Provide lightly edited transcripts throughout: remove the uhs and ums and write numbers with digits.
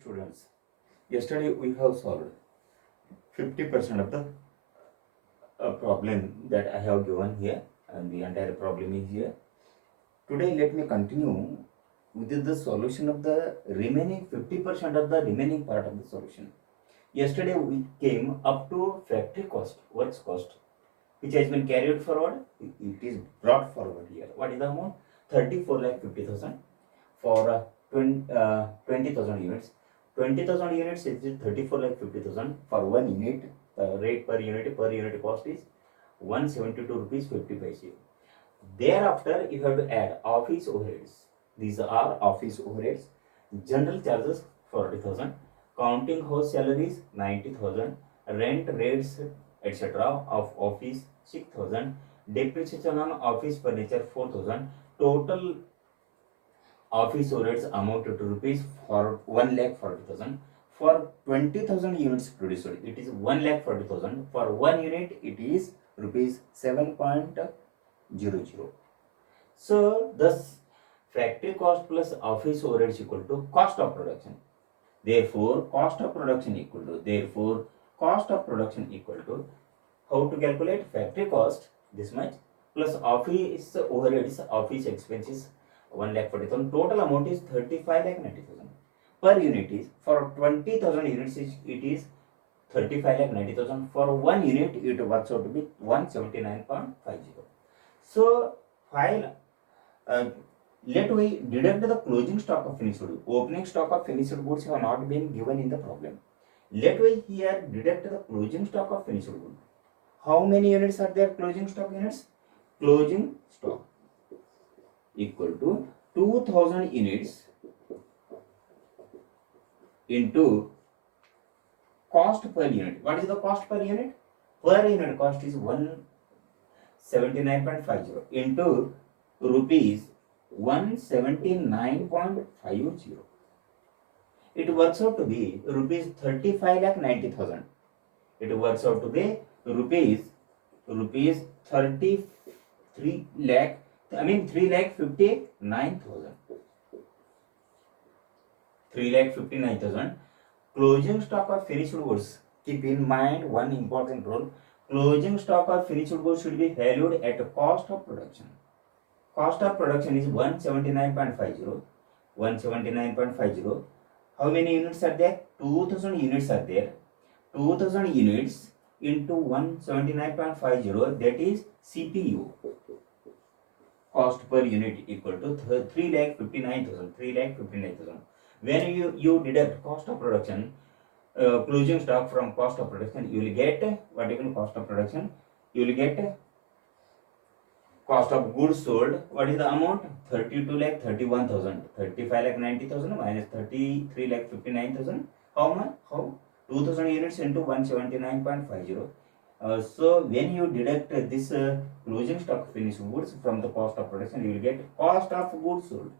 Students, yesterday we have solved 50% of the problem that I have given here, and the entire problem is here. Today let me continue with the solution of the remaining 50% of the remaining part of the solution. Yesterday we came up to factory cost, works cost, which has been carried forward. It is brought forward here. What is the amount? 34,50,000 for 20,000 units. 20,000 units is 34,50,000 for 1 unit. The rate per unit cost is 172 rupees 50 paise. Thereafter, you have to add office overheads. These are office overheads. General charges 40,000. Counting house salaries 90,000. Rent rates etc. of office 6,000. Depreciation on office furniture 4,000. Total office overheads amounted to rupees for 1,40,000. For 20,000 units produced, it is 1,40,000. For 1 unit, it is rupees 7.00. So, thus factory cost plus office overheads equal to cost of production. Therefore, cost of production equal to how to calculate factory cost this much plus office overheads, office expenses 1,40,000. Total amount is 35,90,000. Per unit is for 20,000 units it is 35,90,000. For 1 unit it works out to be 179.50. So while let we deduct the closing stock of finished goods. Opening stock of finished goods have not been given in the problem. Let we here deduct the closing stock of finished goods. How many units are there? Closing stock units. Closing stock equal to 2,000 units into cost per unit. What is the cost per unit? Per unit cost is 179.50 into rupees 179.50. It works out to be rupees 35,90,000. It works out to be rupees 33 lakh. 3,59,000. 3,59,000. Closing stock of finished goods. Keep in mind one important rule. Closing stock of finished goods should be valued at cost of production. Cost of production is 179.50. 179.50. How many units are there? 2,000 units are there. 2,000 units into 179.50, that is CPU. Cost per unit equal to 3,59,000. 3,59,000. When you deduct cost of production, closing stock from cost of production, you will get what you call cost of production. You will get cost of goods sold. What is the amount? 32,31,000. 35,90,000 minus 33,59,000. How much? How? 2,000 units into 179.50. So when you deduct this closing stock finished goods from the cost of production, you will get cost of goods sold.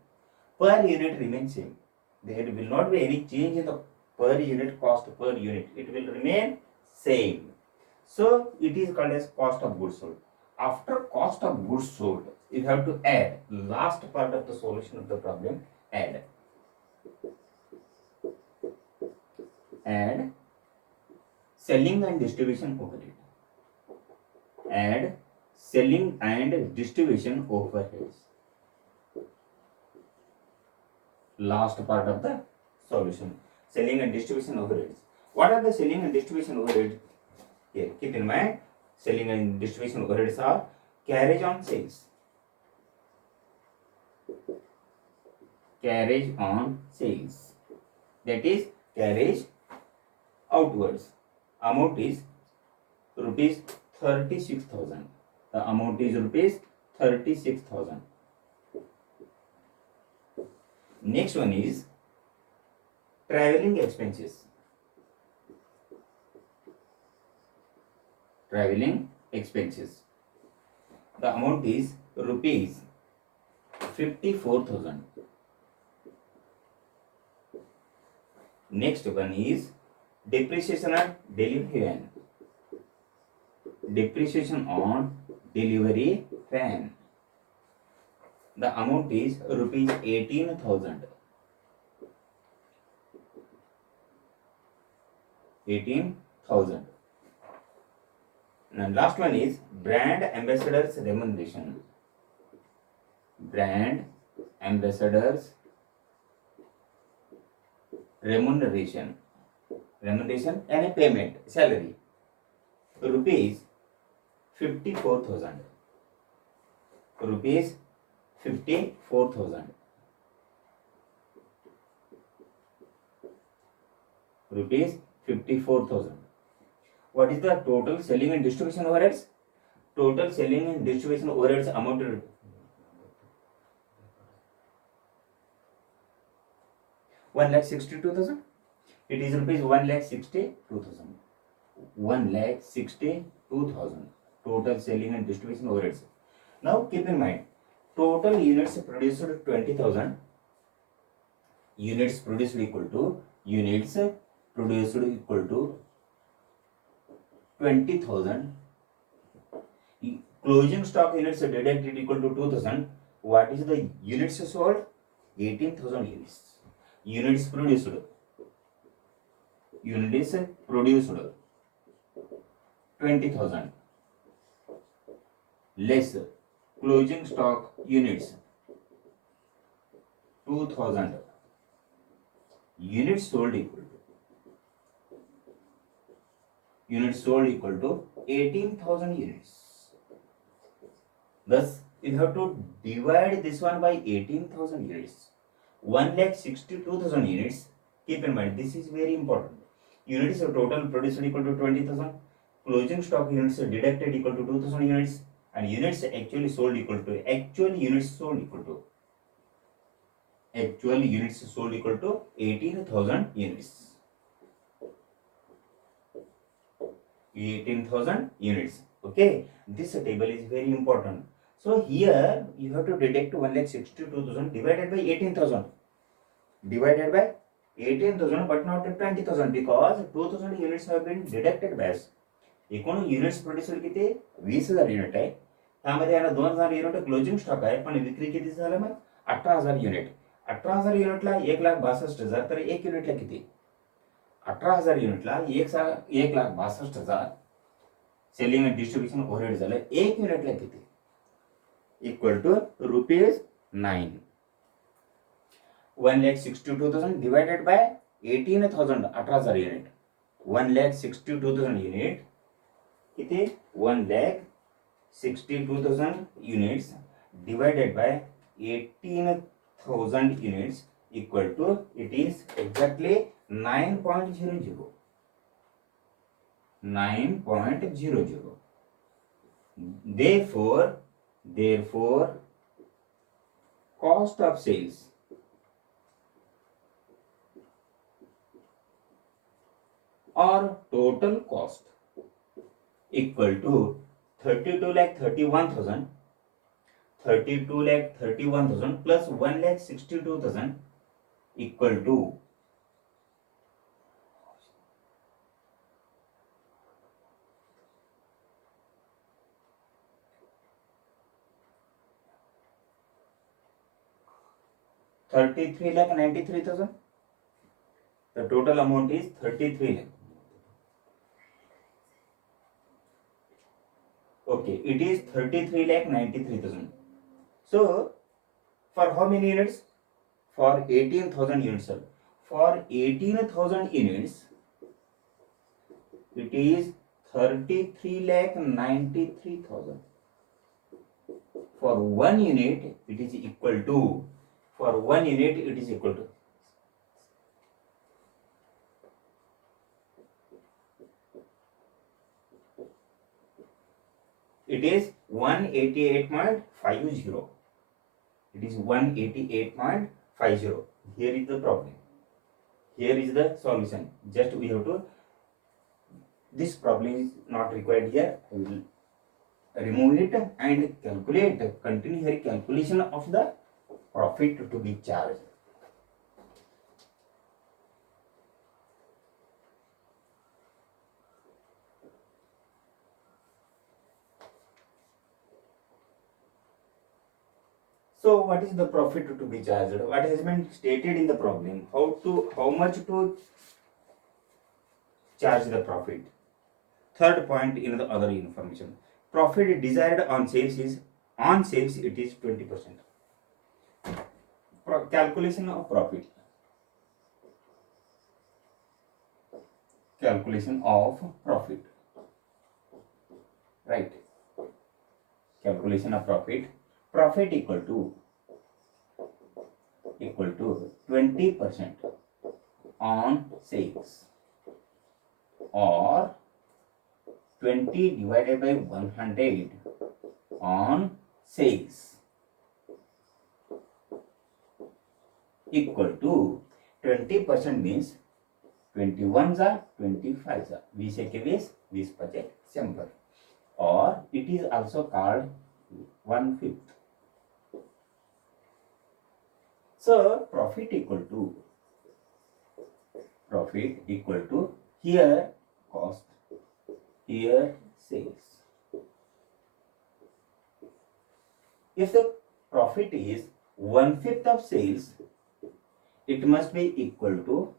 Per unit remains same. There will not be any change in the per unit cost per unit. It will remain same. So it is called as cost of goods sold. After cost of goods sold, you have to add last part of the solution of the problem. Add selling and distribution overhead. Add selling and distribution overheads. Last part of the solution. Selling and distribution overheads. What are the selling and distribution overheads? Here, keep in mind, selling and distribution overheads are carriage on sales. Carriage on sales. That is carriage outwards. Amount is rupees 36,000. The amount is rupees 36,000. Next one is traveling expenses. Traveling expenses. The amount is rupees 54,000. Next one is depreciation on delivery van. Depreciation on delivery van. The amount is rupees 18,000. 18,000. And last one is brand ambassadors remuneration. Brand ambassadors remuneration and a payment salary rupees 54,000. Rupees 54,000. Rupees 54,000. What is the total selling and distribution overheads? Total selling and distribution overheads amounted 1,62,000. It is rupees 1,62,000. 1,62,000. Total selling and distribution overheads. Now keep in mind, total units produced 20,000. Units produced equal to 20,000. Closing stock units deducted equal to 2,000. What is the units sold? 18,000 units. Units produced 20,000 less closing stock units 2,000. Units sold equal to 18,000 units. Thus, you have to divide this one by 18,000 units. 1,62,000 units. Keep in mind, this is very important. Units of total produced equal to 20,000. Closing stock units deducted equal to 2,000 units. And units actually sold equal to 18,000 units. 18,000 units. Okay, this table is very important. So here you have to deduct 1,62,000 divided by 18,000. But not 20,000 because 2,000 units have been deducted by us. एकूण units producer किती 20,000 unit आहे. त्यामध्ये याला 2,000 unit closing stock आहे, पण विक्री किती झालं मग 18,000 युनिट. 18,000 युनिटला 1,62,000, तर एक युनिटला किती 18,000 युनिटला 1,62,000 सेलिंग अँड डिस्ट्रीब्युशन ओव्हरहेड झालं. एक युनिटला किती equal to rupees 9. 1,62,000 divided by 18,000. 18,000 unit 1,62,000 unit किती 1,62,000 units divided by 18,000 units equal to it is exactly 9.00. 9.00. Therefore, cost of sales or total cost equal to 32,31,000 plus 1,62,000 equal to 33,93,000. The total amount is 33 lakh. Okay, it is 33,93,000. So, for how many units? For 18,000 units, sir. For 18,000 units, it is 33,93,000. For 1 unit, it is equal to. For 1 unit, it is equal to. It is 188.50. It is 188.50. Here is the problem. Here is the solution. Just we have to. This problem is not required here. I will remove it and calculate. Continue here calculation of the profit to be charged. So what is the profit to be charged? What has been stated in the problem? How much to charge the profit. Third point in the other information, profit desired on sales is, on sales it is 20%. Calculation of profit. Calculation of profit. Right. Calculation of profit. Profit equal to 20% on sales, or 20 divided by 100 on sales, equal to 20% means 21 जा 25 जा 20 एके 20 20 पचे 100, or it is also called 1/5. So profit equal to here cost, here sales. If the profit is 1/5 of sales, it must be equal to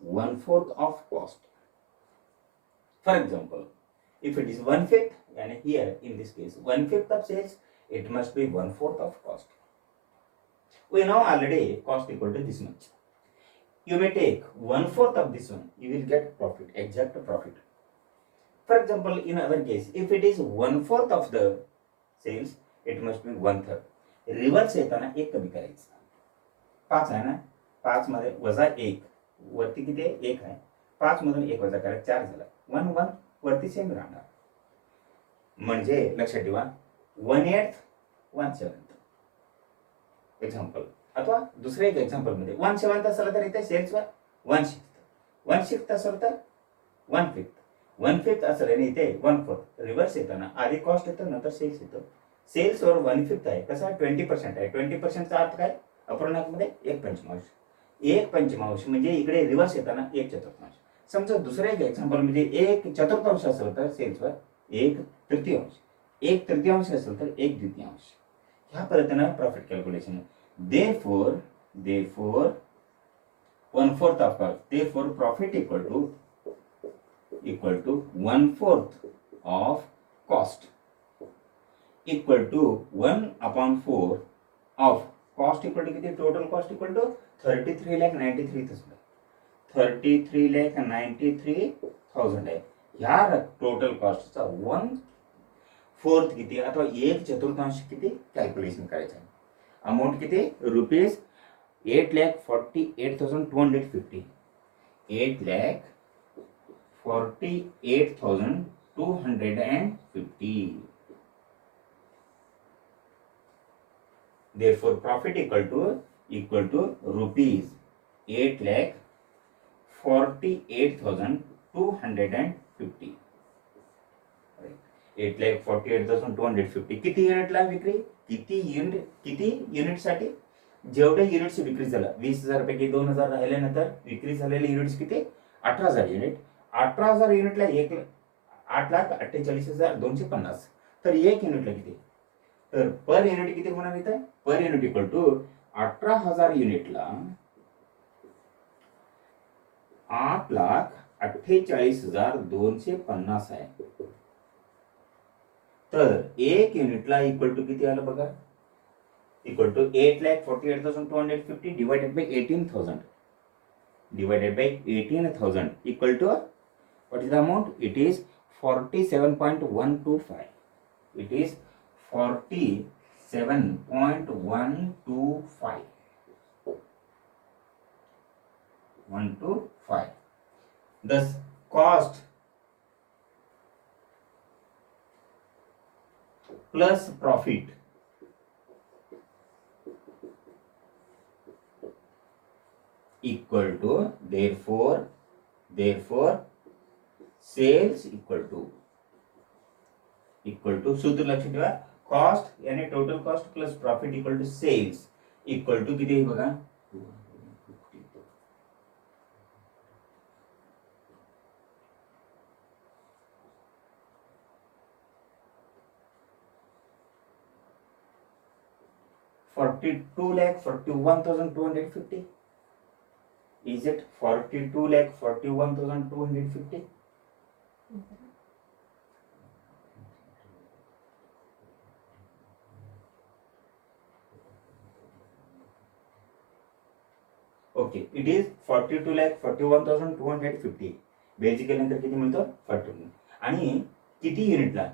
1/4 of cost. For example, if it is 1/5, and here in this case 1/5 of sales, it must be 1/4 of cost. We know already cost equal to this much. You may take 1/4 of this one, you will get profit, exact profit. For example, in our case, if it is 1/4 of the sales, it must be 1/3. Reverse येताना एक कमी करायचं. 5 आहे ना, 5 मध्ये वजा 1, वरती किती आहे 1 आहे, 5 मधून 1 वजा करा 4 झाला, 1 1 वरती सेम राहणार. म्हणजे लक्षात ठेवा 1/8 1/7 एक्झाम्पल. अथवा दुसरे एक एक्झाम्पल मध्ये 1/7 असलं तर इथे सेल्सवर 1/6 असेल तर 1/5, 1/5 असेल आणि इथे 1/4. रिव्हर्स येताना आधी कॉस्ट येतं नंतर सेल्स येतं. सेल्स वर 1/5 आहे, कसं 20% आहे. 20%चा अर्थ काय, अपूर्णांकमध्ये 1/5. 1/5 म्हणजे इकडे रिव्हर्स येताना 1/4. समजा दुसरं एक एक्झाम्पल म्हणजे 1/4 असेल तर सेल्सवर 1/3, 1/3 असेल तर 1/2. ह्या पद्धतीनं profit calculation. Therefore 1/4 of cost. Therefore profit equal to 1/4 of cost, equal to 1/4 of cost equal to किती, total cost equal to 33,93,000. 33,93,000 आहे. ह्या टोटल कॉस्टचा 1/4 किती अथवा 1/4 किती कॅल्क्युलेशन करायचं आहे. अमाऊंट किती, rupees 8,48,250. 8,48,250. Therefore profit equal to rupees 8,48,250. 8,48,250. किती युनिटला विक्री, किती युनिटसाठी, जेवढे युनिट्स विक्री झालं 20,000 पैकी 2,000 राहिल्यानंतर विक्री झालेले युनिट्स किती, 18,000 युनिट. 18,000 युनिटला 8,48,250. तर एक युनिटला किती, तर पर युनिट किती होणार इथं, पर युनिट इक्वल टू 18,000 युनिटला 8,48,250 आहे. तर एक युनिटला इक्वल टू किती आलं बघा, equal to 8,48,250 divided by 18,000 equal to what is the amount, it is 47.125. It is 47.125. Thus cost plus profit equal to, therefore sales equal to सूत्र लक्षात ठेवा. कॉस्ट यानी total cost plus profit equal to sales equal to किती बघा, 42,41,250. Is it 42,41,250? Okay, it is 42,41,250. Basically नंतर किती मिळतो 40. आणि किती युनिटला?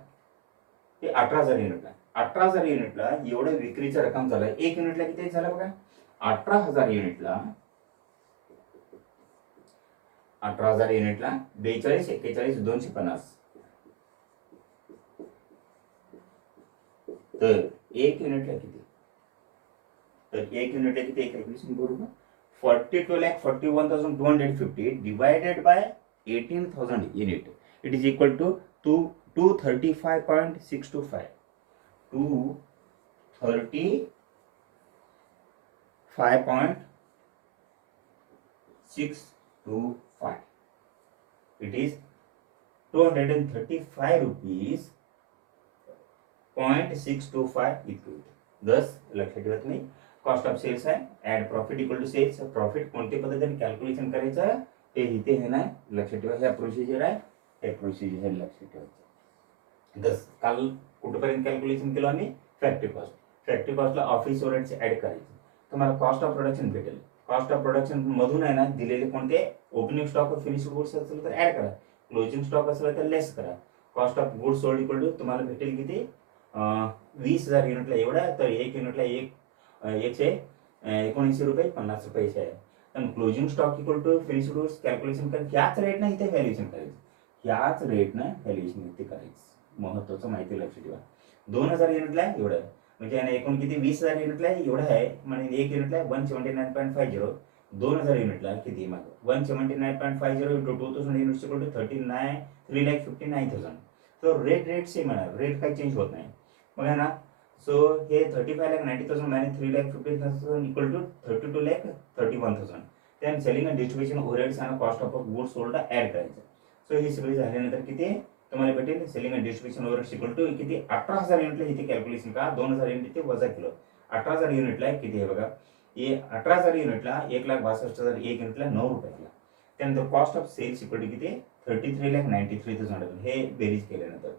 ते 18,000 युनिटला. 18,000 युनिटला एवढं विक्रीचा रक्कम झालाय. एक युनिटला किती झाला बघा? 18,000 युनिटला 42, 41, 250. तर एक युनिटला किती? तर एक युनिटला किती? एक कॅल्क्युलेशन करू ना. 42,41,250 divided by 18,000 unit. It is equal to 235.625. 235.625. It is 235 rupees 0.625 equal. thus लक्षात ठेवा तुम्ही. कॉस्ट ऑफ सेल्स आहे, add profit equal to sales. Profit कोणत्या पद्धतीने कॅल्क्युलेशन करायचं ते इथे हे नाही लक्षात ठेवा. ह्या प्रोसिजर आहे, हे प्रोसिजर लक्षात ठेवायचं. दस काल कुठपर्यंत कॅल्क्युलेशन केलं आम्ही? Factory cost. फॅक्टरी कॉस्टला ऑफिस ओव्हरहेड्स ऍड करायचे. तुम्हाला कॉस्ट ऑफ प्रोडक्शन भेटेल. कॉस्ट ऑफ प्रोडक्शन मधून आहे ना दिलेले कोणते opening stock of finish goods असेल तर ऍड करा, क्लोजिंग स्टॉक असेल तर लेस करा. Cost of goods sold equal to तुम्हाला भेटेल किती? 20,000 युनिटला एवढा, तर एक युनिटला 119 रुपये 50 पैसे आहे. पण closing stock equal to finish goods calculation कर, ह्याच रेटनं इथे व्हॅल्युएशन करायचं. ह्याच रेटनं व्हॅल्युएशन इथे करायचं. महत्वाचं माहिती लक्षात ठेवा. 2,000 युनिटला एवढं म्हणजे एकूण किती? 20,000 युनिटला एवढं आहे. म्हणजे एक युनिटला 179.50. 2,000 युनिटला किती? मग 179.50 into 2,000 units equal to 3,59,000. So rate same आहे, रेट काही चेंज होत नाही. बघा ना. सो हे 35,90,000 मायनस 3,15,000 इक्वल टू 32,31,000. त्यान सेलिंग अँड डिस्ट्रीब्युशन ओव्हरहेड्स आणि cost of goods sold add करायचं. सो ही सगळी झाल्यानंतर किती तुम्हाला भेटेल? Selling and distribution overheads equal to किती? 18,000 युनिटला इथे कॅल्क्युलेशन का? 2,000 युनिट ते वजा केलं. 18,000 युनिटला किती आहे बघा? हे 18,000 युनिटला 1,62,000 एक युनिटला 9 रुपयाला. त्यानंतर cost of sales equal to किती? 33,93,000. हे बेरीज केल्यानंतर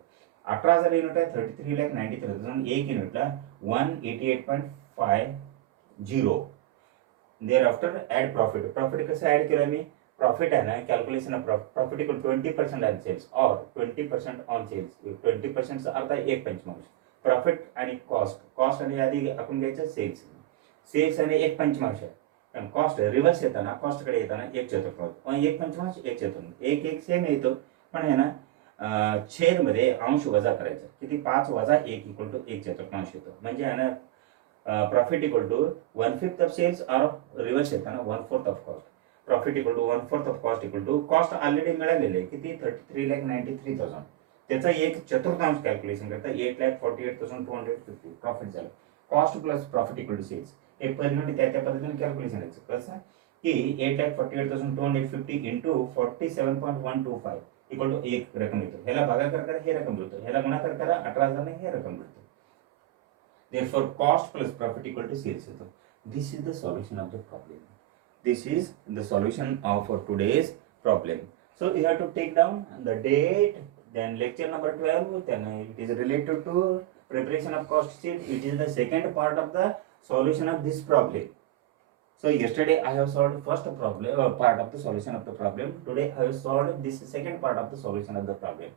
18,000 युनिट आहे, 33,93,000. एक युनिटला 188.50. There after add profit. Profit कसं ऍड केलं मी? प्रॉफिट आहे ना, calculation of profit equal 20% on sales और 20% ऑन सेल्स. 20%चा अर्थ आहे 1/5. प्रॉफिट आणि कॉस्ट आणि आधी आपण घ्यायचं सेल्स. सेल्स आणि 1/5 आहे. कॉस्ट रिव्हर्स येताना, कॉस्टकडे येताना 1/4. 1/5 1/4 एक सेम येतो. पण आहे ना छेद मध्ये अंश वजा करायचा. किती? 5 वजा 1 इक्वल टू 1/4 येतो. म्हणजे आहे ना profit equal to 1/5 of sales और रिव्हर्स येताना 1/4 of cost. Profit equal to 1/4 of cost equal to cost already मिळालेले किती? 33,93,000. त्याचा 1/4 कॅल्क्युलेशन करता 8,48,250 प्रॉफिट झालं. Cost plus profit equal to sales हे परिणामी त्या पद्धतीने कॅल्क्युलेशन करायचं. कसं की 8,48,250 इंटू 47.125 इक्वल टू एक रक्कम येतो. ह्याला भागाकार करा, हे रक्कम मिळतो. ह्याला गुणाकार करा, 18,000 ने हे रक्कम मिळतो. Therefore, cost plus profit equal to sales. This is the solution of the problem. This is the solution of today's problem. So you have to take down the date, then lecture number 12, then it is related to preparation of cost sheet. It is the second part of the solution of this problem. So yesterday I have solved first problem part of the solution of the problem. Today I have solved this second part of the solution of the problem.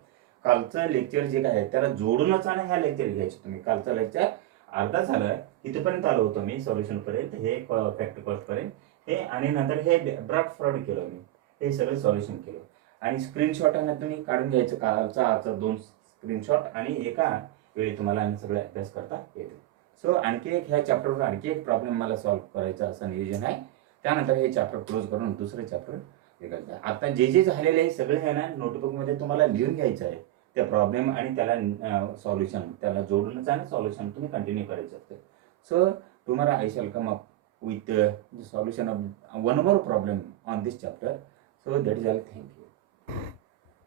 कालचं lecture जे काय आहे त्याला जोडूनच आणि ह्या lecture घ्यायचे तुम्ही. कालचं lecture अर्धा झालं, इथपर्यंत आलो होतो मी सोल्युशन पर्यंत, हे फॅक्टरी कॉस्ट पर्यंत हे, आणि नंतर हे ड्राफ्ट फ्रॉड केलं मी, हे सगळं सॉल्युशन केलं. आणि स्क्रीनशॉट आहे ना तुम्ही काढून घ्यायचं कालचा आजचा 2 स्क्रीनशॉट, आणि एका वेळी तुम्हाला सगळं अभ्यास करता येते. सो आणखी एक ह्या चॅप्टरवर आणखी एक प्रॉब्लेम मला सॉल्व्ह करायचा असं नियोजन आहे. त्यानंतर हे चॅप्टर क्लोज करून दुसरं चॅप्टर हे करायचं. आता जे झालेले आहे सगळे आहे ना नोटबुकमध्ये तुम्हाला लिहून घ्यायचं आहे त्या प्रॉब्लेम आणि त्याला सॉल्युशन, त्याला जोडूनच आणि सॉल्युशन तुम्ही कंटिन्यू करायचं असतं. So tomorrow I shall come up with the solution of one more problem on this chapter. So that is all. Thank you.